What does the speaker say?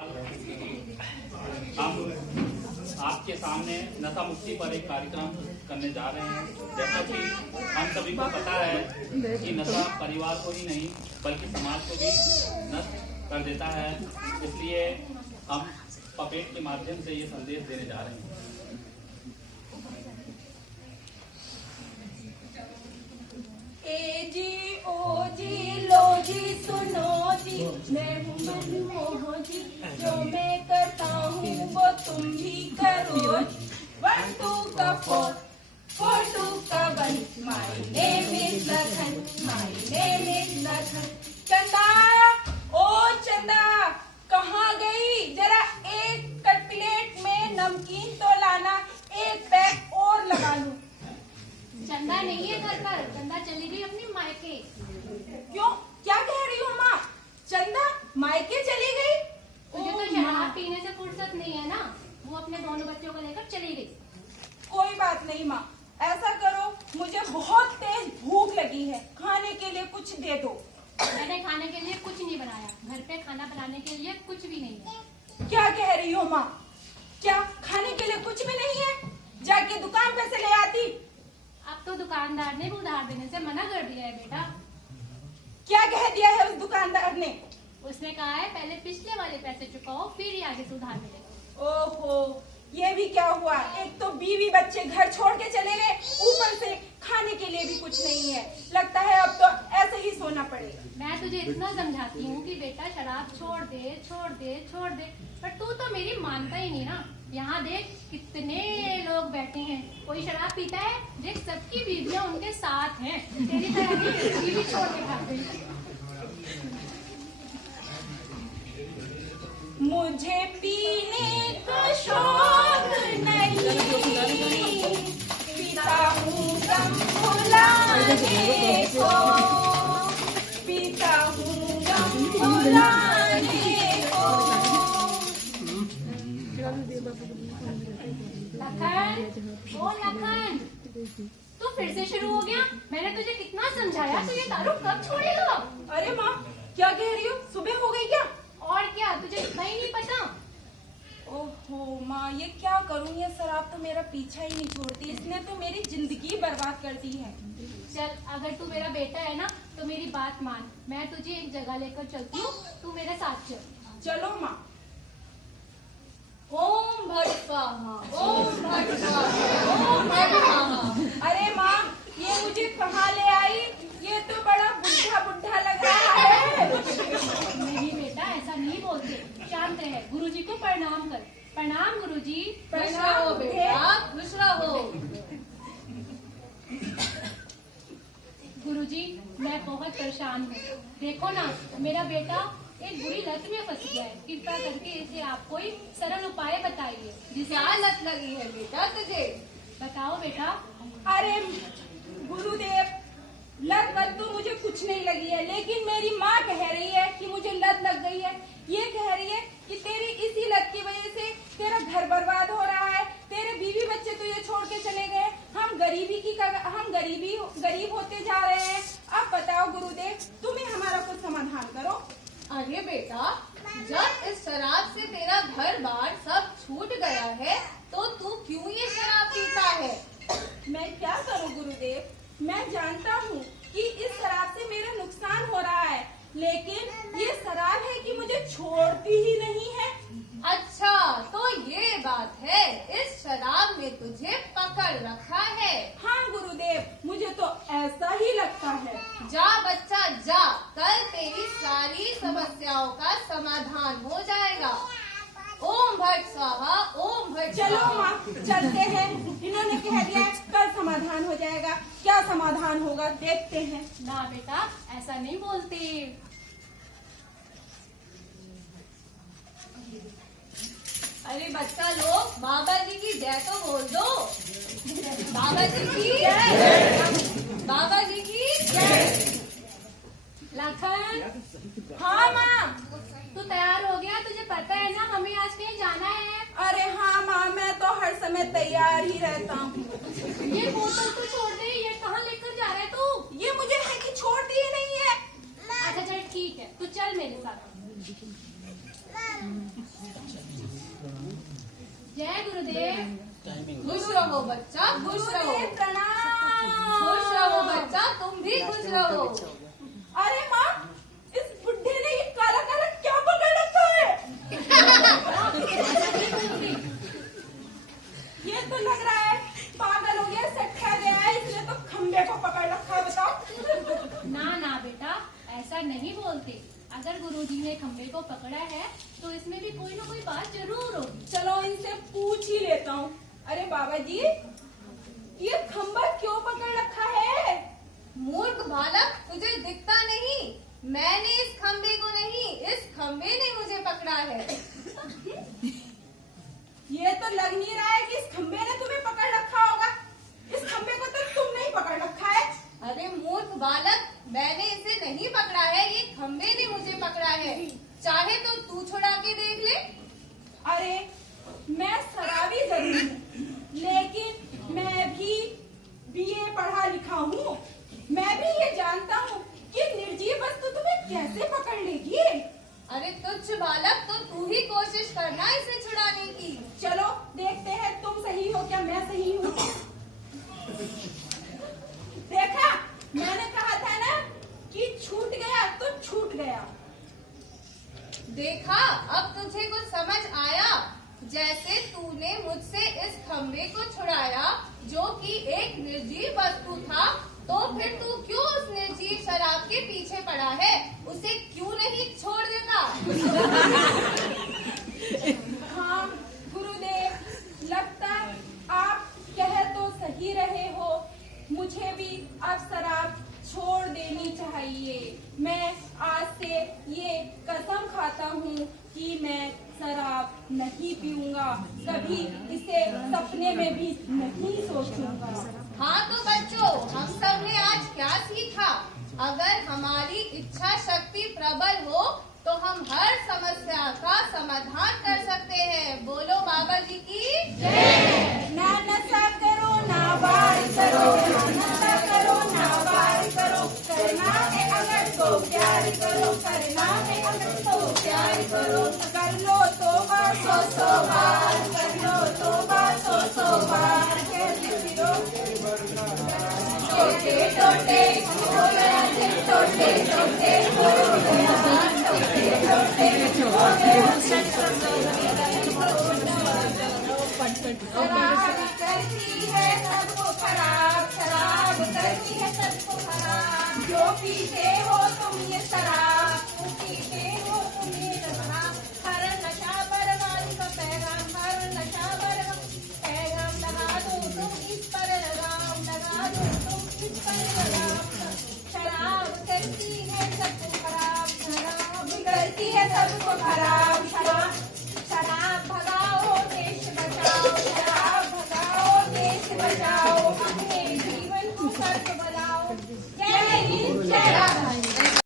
हम आपके सामने नशा मुक्ति पर एक कार्यक्रम करने जा रहे हैं। जैसा कि हम सभी को पता है कि नशा परिवार को ही नहीं बल्कि समाज को भी नष्ट कर देता है, इसलिए हम पपेट के माध्यम से ये संदेश देने जा रहे हैं। ए जी ओ जी लो जी सुनो जी, मैं हूँ मनमोहन जी, जो मैं करता हूँ वो तुम भी करो। 1 2 का 4 4 2 का 1, my name is Lakhan, my name is Lakhan. चंदा, ओ चंदा कहाँ गई? जरा एक कटलेट में नमकीन तो लाना, एक पैक और लगा लूं। चंदा नहीं है घर पर, चंदा चली गई अपनी मायके। क्यों, क्या कह रही हो माँ? चंदा मायके चली गई? तुझे तो शराब पीने से फुर्सत नहीं है ना, वो अपने दोनों बच्चों को लेकर चली गई। कोई बात नहीं माँ, ऐसा करो, मुझे बहुत तेज भूख लगी है, खाने के लिए कुछ दे दो। मैंने खाने के लिए कुछ नहीं बनाया, घर पे खाना बनाने के लिए कुछ भी नहीं है। क्या कह रही हो माँ? क्या खाने के लिए कुछ भी नहीं है? जाके दुकान पे से ले आती। अब तो दुकानदार ने भी उधार देने से मना कर दिया है बेटा। क्या कह दिया है उस दुकानदार ने? उसने कहा है पहले पिछले वाले पैसे चुकाओ, फिर ही आगे से उधार मिलेगा। ओहो, ये भी क्या हुआ? एक तो बीवी बच्चे घर छोड़ के चले गए, ऊपर से खाने के लिए भी कुछ नहीं है। लगता है अब तो ऐसे ही सोना पड़ेगा। मैं तुझे इतना समझाती हूँ कि बेटा शराब छोड़ दे छोड़ दे छोड़ दे, पर तू तो मेरी मानता ही नहीं ना। यहाँ देख कितने लोग बैठे हैं, कोई शराब पीता है? देख सबकी बीवियाँ उनके साथ हैं, तेरी तरह नहीं बीवी छोड़ के भाग गई। मुझे पीने का शौक नहीं, पीता हूँ गम भुलाने को, पीता हूँ गम भुलाने को। लखन, ओ लखन, तू फिर से शुरू हो गया? मैंने तुझे कितना समझाया, तू ये दारू कब छोड़ेगा? अरे माँ, क्या कह रही हो? सुबह हो गई क्या? और क्या, तुझे इतना ही नहीं पता? ओहो माँ, ये क्या करूँ? ये शराब तो मेरा पीछा ही नहीं छोड़ती, इसने तो मेरी जिंदगी बर्बाद कर दी है। चल, अगर तू मेरा बेटा है ना तो मेरी बात मान, मैं तुझे एक जगह लेकर चलती हूँ, तू मेरे साथ चल। चलो माँ। ओम भट स्वाहा, ओम भट स्वाहा, ओम भट स्वाहा। अरे माँ, ये मुझे कहाँ ले आई? ये तो बड़ा बुढ़ा बुढ़ा लग रहा है। नहीं बेटा, ऐसा नहीं बोलते, शांत रहे, गुरुजी को प्रणाम कर। प्रणाम गुरुजी। खुश रहो बेटा, खुश रहो। गुरुजी, मैं बहुत परेशान हूँ। देखो ना, मेरा बेटा एक बुरी लत में फंस गया है, कृपा करके इसे आप कोई सरल उपाय बताइए जिसे। क्या लत लगी है बेटा तुझे? बताओ बेटा। अरे गुरुदेव, लत वत तो मुझे कुछ नहीं लगी है, लेकिन मेरी माँ कह रही है कि मुझे लत लग गई है। ये कह रही है कि तेरी इसी लत की वजह से तेरा घर बर्बाद हो रहा है, तेरे बीवी बच्चे तो ये छोड़ के चले गए, हम गरीब होते जा रहे हैं। अब बताओ गुरुदेव, तुम ही हमारा कुछ समाधान करो। अरे बेटा, जब इस शराब से तेरा घर बार सब छूट गया है तो तू क्यों ये शराब पीता है? मैं क्या करूं गुरुदेव, मैं जानता हूँ कि इस शराब से मेरा नुकसान हो रहा है, लेकिन ये शराब है कि मुझे छोड़ती ही नहीं है। अच्छा, तो ये बात है, इस शराब ने तुझे पकड़ रखा है। हाँ गुरुदेव, मुझे तो ऐसा ही लगता है। जा बच्चा जा, कल तेरी सारी समस्याओं का समाधान हो जाएगा। ओम भट स्वाहा, ओम भट चलो स्वाहा। माँ, चलते हैं, इन्होंने कह दिया है, कल समाधान हो जाएगा। क्या समाधान होगा देखते हैं। ना बेटा, ऐसा नहीं बोलते। अरे बच्चा लोग, बाबा जी की जय तो बोल दो। बाबा जी की जय, बाबा जी की जय। लखन, हाँ माँ। तू तैयार हो गया? तुझे पता है ना हमें आज कहीं जाना है। अरे हाँ माँ, मैं तो हर समय तैयार ही रहता हूँ। ये बोतल तू छोड़ दे, ये कहाँ लेकर जा रहा है तू? ये मुझे है कि छोड़ती ही नहीं है। अच्छा चल ठीक है, तू चल मेरे साथ। गुरुदेव। खुश रहो बच्चा, खुश रहो। गुरुदेव प्रणाम। खुश रहो बच्चा, तुम भी खुश रहो। अरे माँ, इस बुढ़े ने ये काला काला क्या पकड़ रखा है? ये तो लग रहा है पागल हो गया, सट्टा गया है, इसने तो खंबे को पकड़ रखा है। बताओ। ना ना बेटा, ऐसा नहीं बोलते। अगर गुरुजी ने खंबे को पकड़ा है तो इसमें भी कोई ना कोई बात जरूर होगी। चलो इनसे पूछ ही लेता हूँ। अरे बाबा जी, ये खंबा क्यों पकड़ रखा है? मूर्ख बालक, तुझे दिखता नहीं? मैंने इस खंबे को नहीं, इस खंबे ने मुझे पकड़ा है। ये तो लग नहीं रहा है कि इस खंबे ने तुम्हें पकड़ रखा होगा। इस खंबे को तो तुमने ही पकड़ रखा है। अरे मूर्ख बालक, मैंने इसे नहीं पकड़ा है, ये खंबे ने मुझे पकड़ा है। चाहे तो तू छुड़ा के देख ले। अरे मैं शराबी जरूर हूँ, लेकिन मैं भी बीए पढ़ा लिखा हूँ। मैं भी ये जानता हूँ कि निर्जीव वस्तु तुम्हें कैसे पकड़ लेगी। अरे तुच्छ बालक, तो तू ही कोशिश करना इसे छुड़ाने की। चलो देखते हैं तुम सही हो क्या मैं सही हूँ। देखा, मैंने कहा था ना कि छूट गया तो छूट गया। देखा, अब तुझे कुछ समझ आया? जैसे तूने मुझसे इस खंबे को छुड़ाया जो कि एक निर्जीव वस्तु था, तो फिर तू क्यों उस निर्जीव शराब के पीछे पड़ा है? उसे क्यों नहीं छोड़ देता? हाँ गुरुदेव, लगता आप कह तो सही रहे हो। मुझे भी अब शराब छोड़ देनी चाहिए। मैं आज से ये कसम खाता हूँ कि मैं शराब नहीं पीऊंगा, कभी इसे सपने में भी नहीं सोचूंगा। हाँ तो बच्चों, हम सब ने आज क्या सीखा? अगर हमारी इच्छा शक्ति प्रबल हो तो हम हर समस्या का समाधान कर सकते हैं। बोलो बाबा जी की जय। ना नशा करो ना वार करो, ना नशा करो ना वार करो। करना है अगर तो प्यार करो, करना है अगर तो प्यार करो। कर लो तौबा सौ बार, कर लो तौबा सौ बार। कहते फिरो टोटे टोटे हो गया दिल, टोटे टोटे हो गया, टोटे टोटे हो गया। शराब करती है सबको खराब, शराब करती है सबको खराब। जो पीते हो तुम ये शराब, जो पीते हो तुम ये शराब। हर नशा बर्बादी का पैगाम, हर नशा बर्बादी पैगाम लगा दो तुम इस पर लगाम, लगा दो तुम इस पर लगाम। शराब करती है सबको खराब, शराब करती है सबको खराब। शराब शराब भगाओ देश बचाओ, शराब